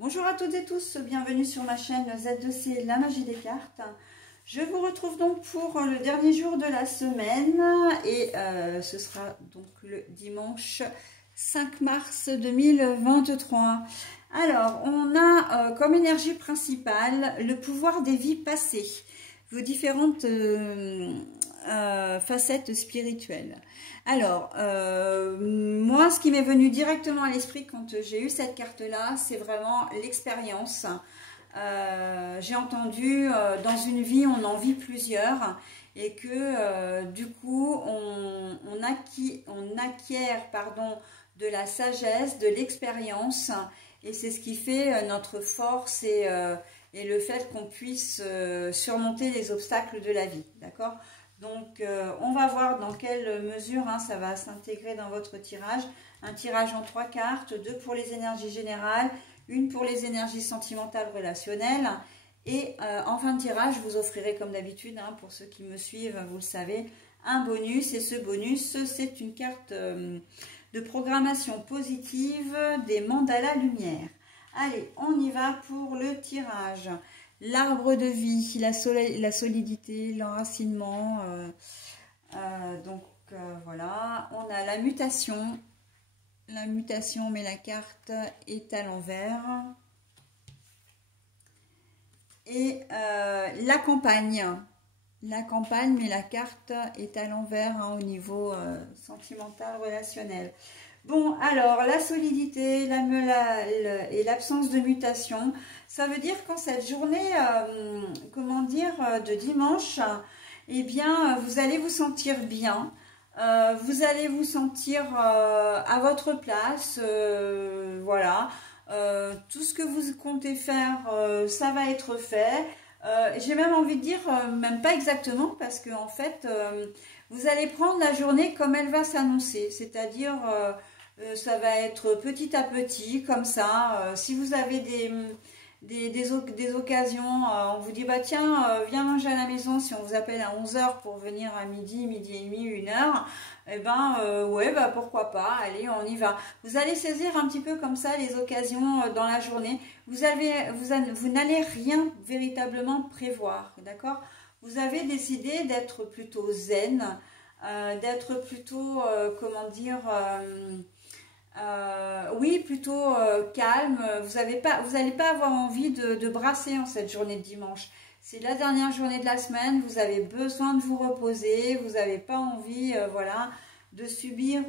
Bonjour à toutes et tous, bienvenue sur ma chaîne Z2C, la magie des cartes. Je vous retrouve donc pour le dernier jour de la semaine et ce sera donc le dimanche 5 mars 2023. Alors, on a comme énergie principale le pouvoir des vies passées, vos différentes facettes spirituelles. Alors, moi, ce qui m'est venu directement à l'esprit quand j'ai eu cette carte-là, c'est vraiment l'expérience. J'ai entendu, dans une vie, on en vit plusieurs, et que du coup, on acquiert pardon, de la sagesse, de l'expérience, et c'est ce qui fait notre force et le fait qu'on puisse surmonter les obstacles de la vie, d'accord ? Donc, on va voir dans quelle mesure ça va s'intégrer dans votre tirage. Un tirage en 3 cartes, 2 pour les énergies générales, 1 pour les énergies sentimentales relationnelles. Et en fin de tirage, je vous offrirai comme d'habitude, pour ceux qui me suivent, vous le savez, un bonus. Et ce bonus, c'est une carte de programmation positive des mandalas lumière. Allez, on y va pour le tirage. L'arbre de vie, la solidité, l'enracinement. Voilà, on a la mutation. La mutation, mais la carte est à l'envers. Et la campagne. La campagne, mais la carte est à l'envers au niveau sentimental, relationnel. Bon, alors, la solidité et l'absence de mutation, ça veut dire qu'en cette journée, de dimanche, eh bien, vous allez vous sentir bien, vous allez vous sentir à votre place, voilà. Tout ce que vous comptez faire, ça va être fait. J'ai même envie de dire, même pas exactement, parce que en fait, vous allez prendre la journée comme elle va s'annoncer, c'est-à-dire ça va être petit à petit, comme ça. Si vous avez des occasions, on vous dit, bah tiens, viens manger à la maison, si on vous appelle à 11 h pour venir à midi, midi et demi, 1 h, eh ben, ouais, bah pourquoi pas, allez, on y va. Vous allez saisir un petit peu comme ça les occasions dans la journée. Vous n'allez rien véritablement prévoir, d'accord? Vous avez décidé d'être plutôt zen, d'être plutôt, oui, plutôt calme. Vous n'allez pas avoir envie de brasser en cette journée de dimanche. C'est la dernière journée de la semaine, vous avez besoin de vous reposer, vous n'avez pas envie, voilà, de subir,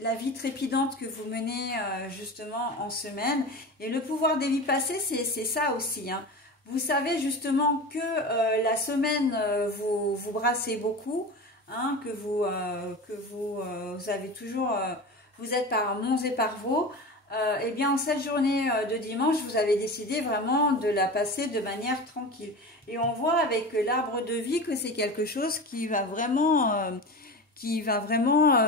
la vie trépidante que vous menez justement en semaine. Et le pouvoir des vies passées, c'est ça aussi, Vous savez justement que la semaine, vous brassez beaucoup, que vous avez toujours, vous êtes par Mons et par Vaux. Eh bien, en cette journée de dimanche, vous avez décidé vraiment de la passer de manière tranquille. Et on voit avec l'arbre de vie que c'est quelque chose qui va vraiment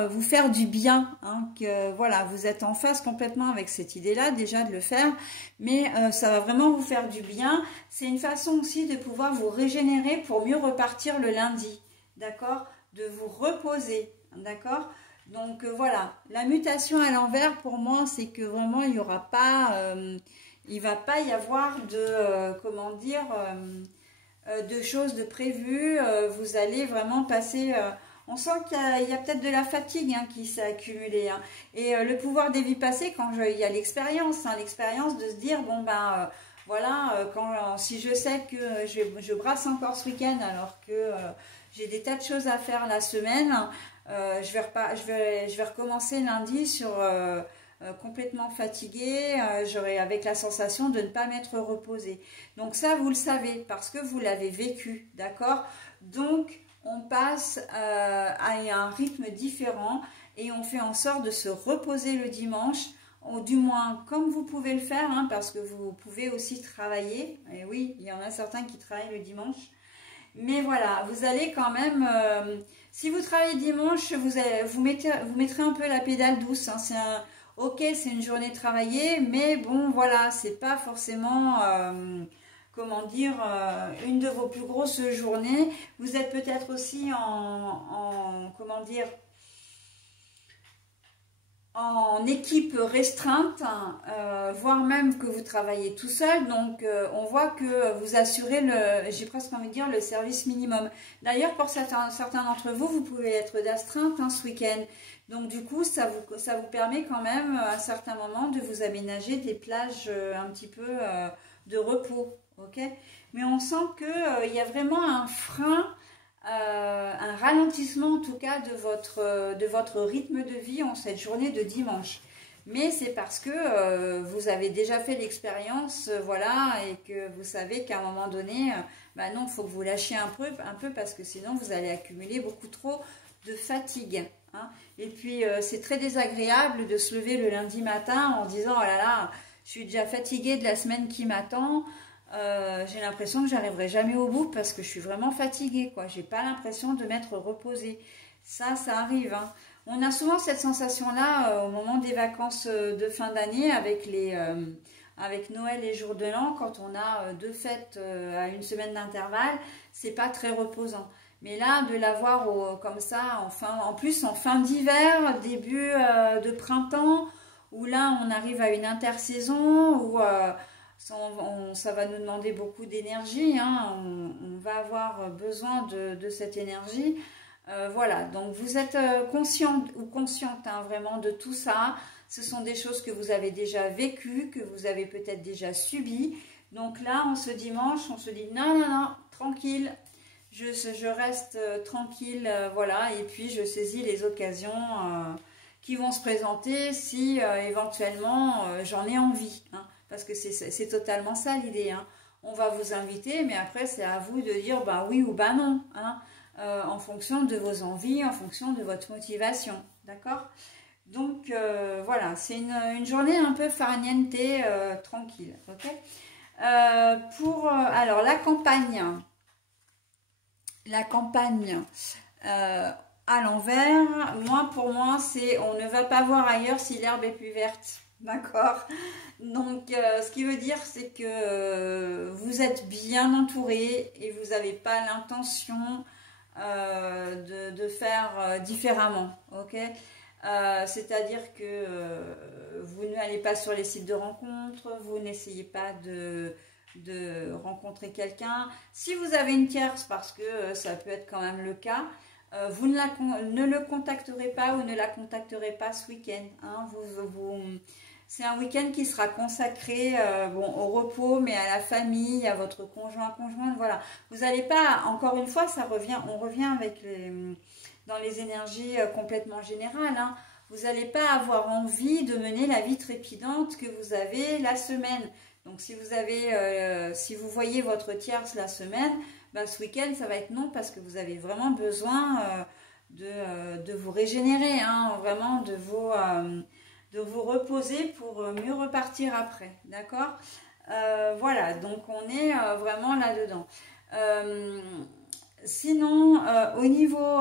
vous faire du bien. Que voilà, vous êtes en phase complètement avec cette idée-là, déjà de le faire, mais ça va vraiment vous faire du bien. C'est une façon aussi de pouvoir vous régénérer pour mieux repartir le lundi, d'accord ? De vous reposer, d'accord ? Donc voilà, la mutation à l'envers pour moi, c'est que vraiment il va pas y avoir de de choses de prévues. Vous allez vraiment passer. On sent qu'il y a peut-être de la fatigue qui s'est accumulée. Et le pouvoir des vies passées, il y a l'expérience, l'expérience de se dire bon ben voilà, si je sais que je brasse encore ce week-end alors que j'ai des tas de choses à faire la semaine. Je vais recommencer lundi sur complètement fatiguée, avec la sensation de ne pas m'être reposée. Donc ça, vous le savez parce que vous l'avez vécu, d'accord? Donc, on passe à un rythme différent et on fait en sorte de se reposer le dimanche, ou du moins comme vous pouvez le faire, parce que vous pouvez aussi travailler. Et oui, il y en a certains qui travaillent le dimanche. Mais voilà, vous allez quand même, si vous travaillez dimanche, vous mettrez un peu la pédale douce. Ok, c'est une journée travaillée, mais bon, voilà, c'est pas forcément, une de vos plus grosses journées. Vous êtes peut-être aussi en équipe restreinte, voire même que vous travaillez tout seul. Donc, on voit que vous assurez j'ai presque envie de dire, le service minimum. D'ailleurs, pour certains d'entre vous, vous pouvez être d'astreinte ce week-end. Donc, du coup, ça vous permet quand même, à certains moments, de vous aménager des plages un petit peu de repos. Ok? Mais on sent qu'il y a vraiment un frein, un ralentissement en tout cas de votre rythme de vie en cette journée de dimanche. Mais c'est parce que vous avez déjà fait l'expérience, voilà, et que vous savez qu'à un moment donné, bah non, il faut que vous lâchiez un peu parce que sinon vous allez accumuler beaucoup trop de fatigue. Hein. Et puis c'est très désagréable de se lever le lundi matin en disant « Oh là là, je suis déjà fatiguée de la semaine qui m'attend ». J'ai l'impression que j'arriverai jamais au bout parce que je suis vraiment fatiguée, quoi. J'ai pas l'impression de m'être reposée. Ça arrive. Hein. On a souvent cette sensation-là au moment des vacances de fin d'année avec Noël et Jour de l'An, quand on a deux fêtes à une semaine d'intervalle, c'est pas très reposant. Mais là, de l'avoir comme ça, en plus en fin d'hiver, début de printemps, où là on arrive à une intersaison, où ça va nous demander beaucoup d'énergie, hein. On va avoir besoin de cette énergie. Voilà, donc vous êtes consciente ou consciente hein, vraiment de tout ça. Ce sont des choses que vous avez déjà vécues, que vous avez peut-être déjà subies. Donc là, en ce dimanche, on se dit non, non, non, tranquille, je reste tranquille, voilà, et puis je saisis les occasions qui vont se présenter si éventuellement j'en ai envie, hein. Parce que c'est totalement ça l'idée. Hein. On va vous inviter, mais après c'est à vous de dire bah oui ou bah non, hein, en fonction de vos envies, en fonction de votre motivation, d'accord? Donc voilà, c'est une journée un peu farniente, tranquille, ok? Alors la campagne à l'envers, pour moi, c'est on ne va pas voir ailleurs si l'herbe est plus verte. D'accord. Donc, ce qui veut dire, c'est que vous êtes bien entouré et vous n'avez pas l'intention de faire différemment. Ok. C'est-à-dire que vous n'allez pas sur les sites de rencontres, vous n'essayez pas de rencontrer quelqu'un. Si vous avez une tierce, parce que ça peut être quand même le cas, vous ne le contacterez pas ou ne la contacterez pas ce week-end. Hein. C'est un week-end qui sera consacré au repos, mais à la famille, à votre conjointe. Voilà. Vous n'allez pas, encore une fois, on revient dans les énergies complètement générales. Hein. Vous n'allez pas avoir envie de mener la vie trépidante que vous avez la semaine. Donc si vous voyez votre tierce la semaine, ben, ce week-end ça va être non parce que vous avez vraiment besoin de vous régénérer, hein, vraiment de vous reposer pour mieux repartir après, d'accord? Voilà, donc on est vraiment là-dedans. Sinon, au niveau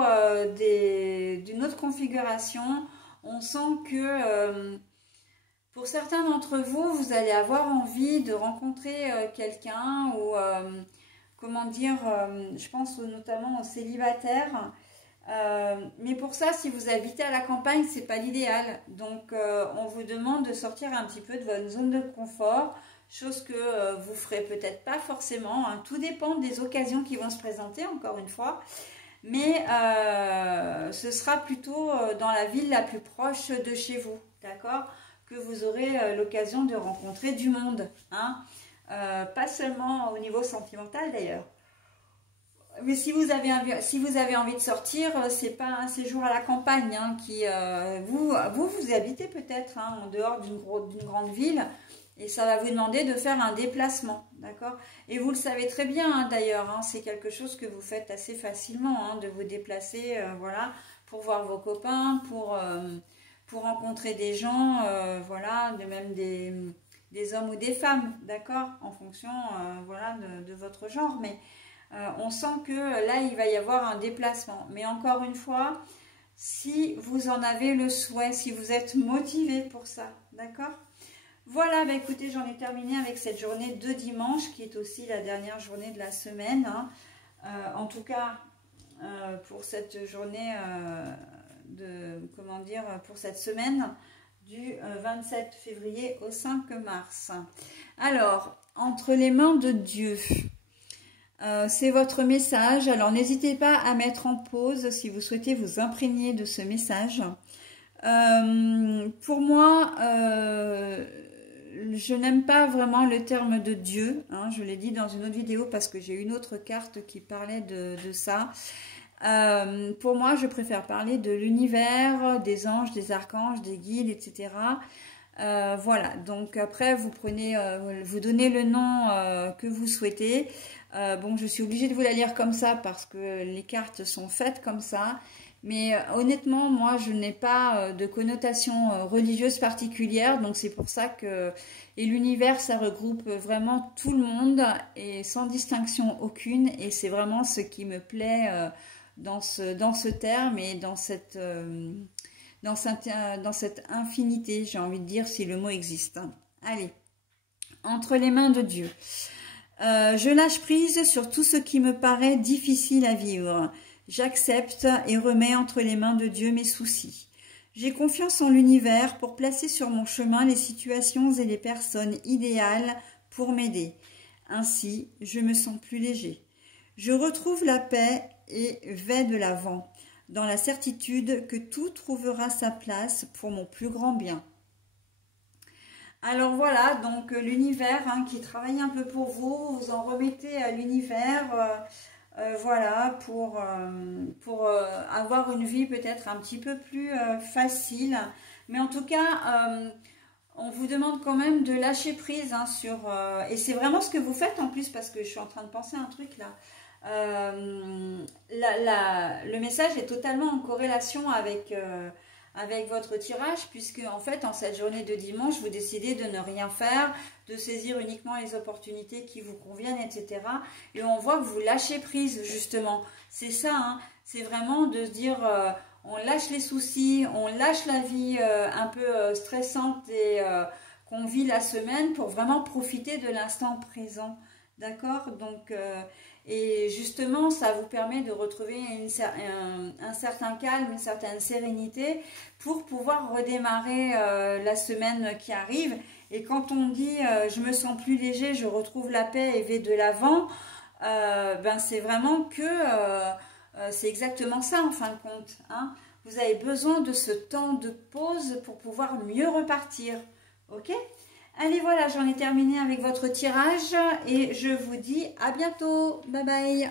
d'une autre configuration, on sent que pour certains d'entre vous, vous allez avoir envie de rencontrer quelqu'un ou, comment dire, je pense notamment aux célibataires. Mais pour ça, si vous habitez à la campagne, c'est pas l'idéal. Donc, on vous demande de sortir un petit peu de votre zone de confort, chose que vous ferez peut-être pas forcément. Hein. Tout dépend des occasions qui vont se présenter, encore une fois. Mais ce sera plutôt dans la ville la plus proche de chez vous, d'accord? Que vous aurez l'occasion de rencontrer du monde. Hein. Pas seulement au niveau sentimental d'ailleurs. Mais si vous avez envie de sortir, c'est pas un séjour à la campagne hein, vous habitez peut-être hein, en dehors d'une grande ville et ça va vous demander de faire un déplacement, d'accord? Et vous le savez très bien hein, d'ailleurs, hein, c'est quelque chose que vous faites assez facilement, hein, de vous déplacer, voilà, pour voir vos copains, pour rencontrer des gens, voilà, même des hommes ou des femmes, d'accord? En fonction, voilà, de votre genre, mais on sent que là, il va y avoir un déplacement. Mais encore une fois, si vous en avez le souhait, si vous êtes motivé pour ça, d'accord? Voilà, bah écoutez, j'en ai terminé avec cette journée de dimanche, qui est aussi la dernière journée de la semaine. Hein. En tout cas, pour cette journée, pour cette semaine, du 27 février au 5 mars. Alors, entre les mains de Dieu, c'est votre message. Alors, n'hésitez pas à mettre en pause si vous souhaitez vous imprégner de ce message. Pour moi, je n'aime pas vraiment le terme de Dieu. Hein, je l'ai dit dans une autre vidéo parce que j'ai une autre carte qui parlait de ça. Pour moi, je préfère parler de l'univers, des anges, des archanges, des guides, etc. Voilà, donc après vous prenez, vous donnez le nom que vous souhaitez. Bon, je suis obligée de vous la lire comme ça parce que les cartes sont faites comme ça. Mais honnêtement, moi, je n'ai pas de connotation religieuse particulière. Donc c'est pour ça que... Et l'univers, ça regroupe vraiment tout le monde et sans distinction aucune. Et c'est vraiment ce qui me plaît dans ce terme et dans cette infinité, j'ai envie de dire, si le mot existe. Allez, entre les mains de Dieu. Je lâche prise sur tout ce qui me paraît difficile à vivre. J'accepte et remets entre les mains de Dieu mes soucis. J'ai confiance en l'univers pour placer sur mon chemin les situations et les personnes idéales pour m'aider. Ainsi, je me sens plus léger. Je retrouve la paix et vais de l'avant, dans la certitude que tout trouvera sa place pour mon plus grand bien. Alors voilà, donc l'univers qui travaille un peu pour vous, vous en remettez à l'univers, voilà, pour avoir une vie peut-être un petit peu plus facile. Mais en tout cas, on vous demande quand même de lâcher prise sur... et c'est vraiment ce que vous faites en plus, parce que je suis en train de penser à un truc là. Le message est totalement en corrélation avec votre tirage, puisque en fait en cette journée de dimanche vous décidez de ne rien faire, de saisir uniquement les opportunités qui vous conviennent, etc. Et on voit que vous lâchez prise justement, c'est ça, c'est vraiment de se dire on lâche les soucis, on lâche la vie un peu stressante et qu'on vit la semaine pour vraiment profiter de l'instant présent, d'accord? Donc et justement, ça vous permet de retrouver un certain calme, une certaine sérénité pour pouvoir redémarrer la semaine qui arrive. Et quand on dit je me sens plus léger, je retrouve la paix et vais de l'avant, ben c'est vraiment que c'est exactement ça en fin de compte. Vous avez besoin de ce temps de pause pour pouvoir mieux repartir. Ok ? Allez, voilà, j'en ai terminé avec votre tirage et je vous dis à bientôt. Bye bye.